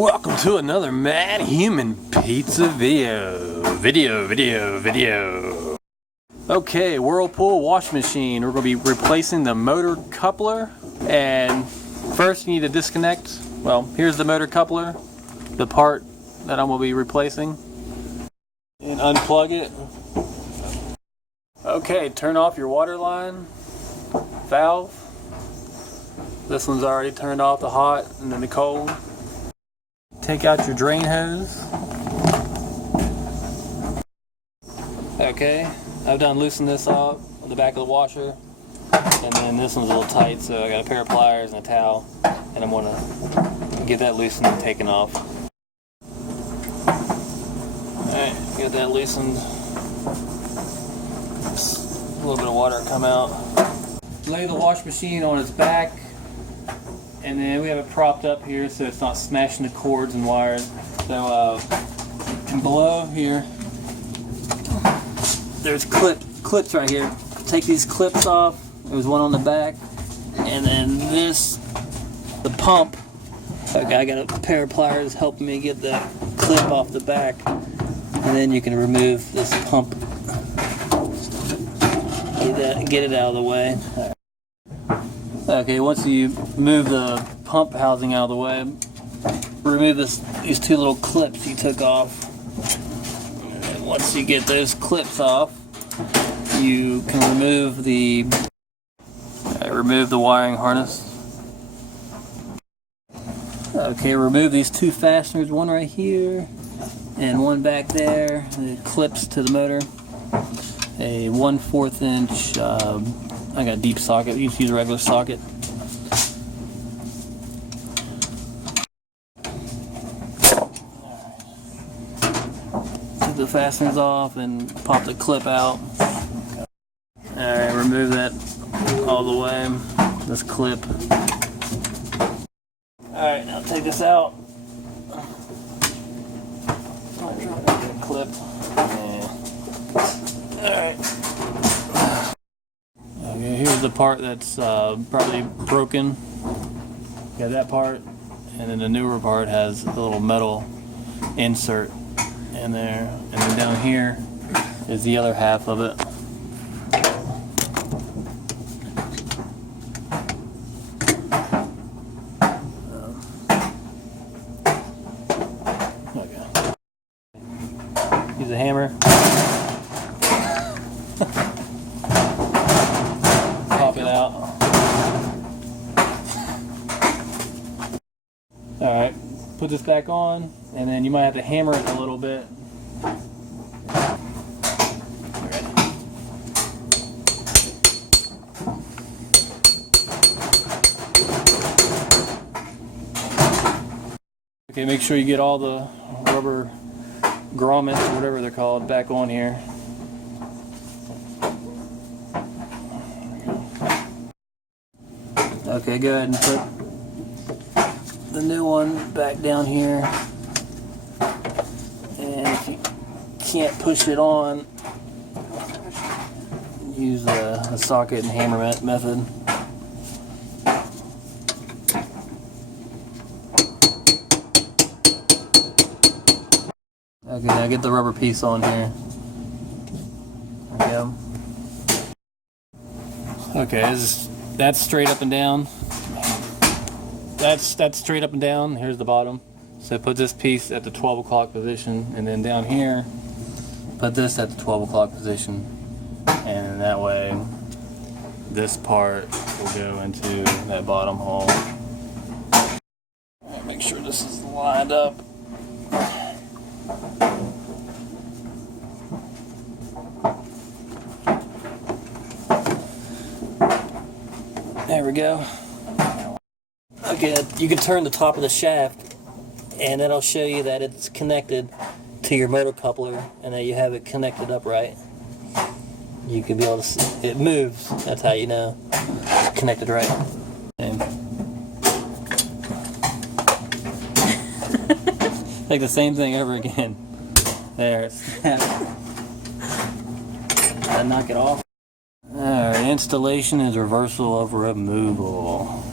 Welcome to another Mad Human Pizza video. Okay, Whirlpool wash machine. We're going to be replacing the motor coupler, and first you need to disconnect. Well, here's the motor coupler, the part that I'm going to be replacing, and unplug it. Okay, turn off your water line valve. This one's already turned off, the hot and then the cold. Take out your drain hose. Okay, I've done loosen this off on the back of the washer, and then this one's a little tight, so I got a pair of pliers and a towel, and I'm gonna get that loosened and taken off. Alright, get that loosened. A little bit of water come out. Lay the wash machine on its back, and then we have it propped up here so it's not smashing the cords and wires. So, and below here, there's clips right here. Take these clips off. There's one on the back, and then this, the pump. Okay, I got a pair of pliers helping me get the clip off the back, and then you can remove this pump. Get it out of the way. Okay, once you move the pump housing out of the way, remove these two little clips you took off. And once you get those clips off, you can remove the wiring harness. Okay, remove these two fasteners, one right here and one back there. The clips to the motor. A 1/4 inch. I got a deep socket. You just use a regular socket. Take the fasteners off and pop the clip out. Alright, remove that all the way. This clip. Alright, now take this out. I'll try to get a clip. Alright. Okay, here's the part that's probably broken. Got that part, and then the newer part has a little metal insert in there, and then down here is the other half of it. Okay. Use a hammer. Pop it out. Alright, put this back on, and then you might have to hammer it a little bit. Okay, make sure you get all the rubber grommets, or whatever they're called, back on here. Okay, go ahead and put the new one back down here. And if you can't push it on, use the socket and hammer method. Okay, now get the rubber piece on here. There we go. Okay, that's straight up and down. That's straight up and down. Here's the bottom. So put this piece at the 12 o'clock position, and then down here, put this at the 12 o'clock position. And that way, this part will go into that bottom hole. All right, make sure this is lined up. There we go. Okay, you can turn the top of the shaft, and that'll show you that it's connected to your motor coupler and that you have it connected upright. You can be able to see it moves. That's how you know it's connected right. Like the same thing over again. There, snap. Knock it off. Alright, installation is reversal of removal.